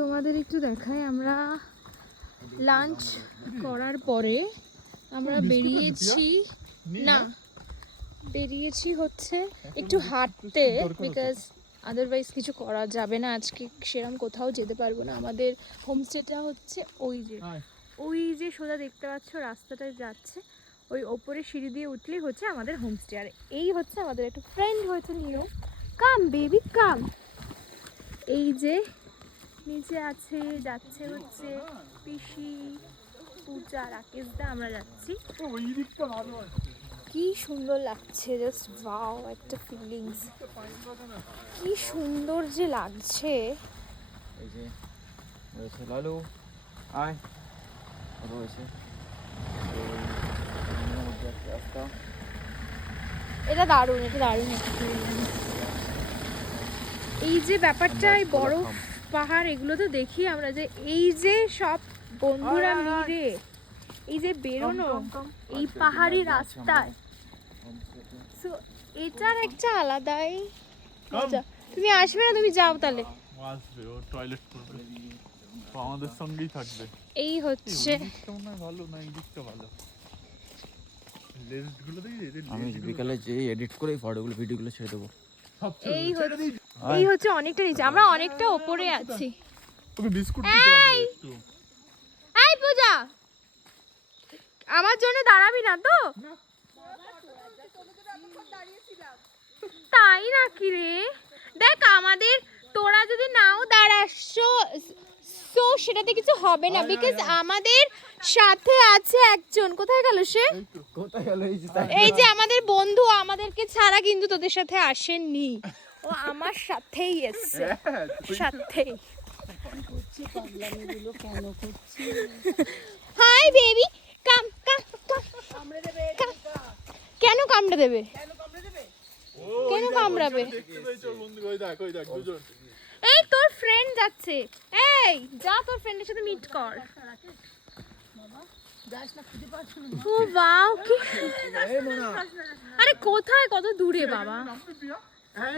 তোমাদের একটু দেখাই, আমরা লাঞ্চ করার পরে আমরা বেরিয়েছি হচ্ছে একটু হাঁটতে, বিকজ আদারওয়াইজ কিছু করা যাবে না আজকে, সেরকম কোথাও যেতে পারবো না। আমাদের হোমস্টেটা হচ্ছে ওই যে সোজা দেখতে পাচ্ছ রাস্তাটা যাচ্ছে, ওই ওপরে সিঁড়ি দিয়ে উঠলেই হচ্ছে আমাদের হোমস্টে। আর এই হচ্ছে আমাদের একটা ফ্রেন্ড হয়েছে নিউ, কাম বেবি কাম। এই যে নিচে আছে, যাচ্ছে হচ্ছে পিসি, পূজা, রাকেশ দা, আমরা যাচ্ছি। কি সুন্দর লাগছে, জাস্ট ওয়াও, একটা ফিলিংস, কি সুন্দর যে লাগছে। এই যে রয়েছে লালু, আয় রয়েছে রাস্তা। এটা দারুণ, এটা দারুণ একটা ফিলিংস। এই যে ব্যাপারটা, এই বরফ পাহাড় এগুলো তো দেখি আমরা, যে এই যে সব বন্ধুরা মিলে এই যে বেরোনো এই পাহাড়ি রাস্তায়, সো এটার একটা আলাদাই মজা। তুমি আসবে না? তুমি যাও তাহলে। আসবে, ও টয়লেট করবে, ও আমাদের সঙ্গেই থাকবে। এই হচ্ছে ভালো না, এই দিকটা ভালো। আমি বিকালে যে এডিট করে ফটোগুলো ভিডিওগুলো ছেড়ে দেবো। এই হচ্ছে অনেকটা নিচে, আমরা অনেকটা ওপরে আছি। ওকে বিস্কুট দিতে হবে একটু। এই পূজা, আমার জন্য দাঁড়াবি না তো? তাই নাকি রে? দেখ আমাদের, তোরা যদি নাও দাঁড়াস সো সেটাতে কিছু হবে না, বিকজ আমাদের সাথে আছে একজন। কোথায় গেল সে? কোথায় গেল? এই যে আমাদের বন্ধু, আমাদেরকে ছাড়া কিন্তু তোদের সাথে আসেননি, ও আমার সাথেই এসছে, সাথেই। হাই বেবি, কাম কাম কেন কামড়ে দেবে? কেন কামড়াবে? এই তোর ফ্রেন্ড যাচ্ছে, এই যা তোর ফ্রেন্ডের সাথে মিট কর। ও ওয়াও, কি আরে কোথায়, কত দূরে বাবা।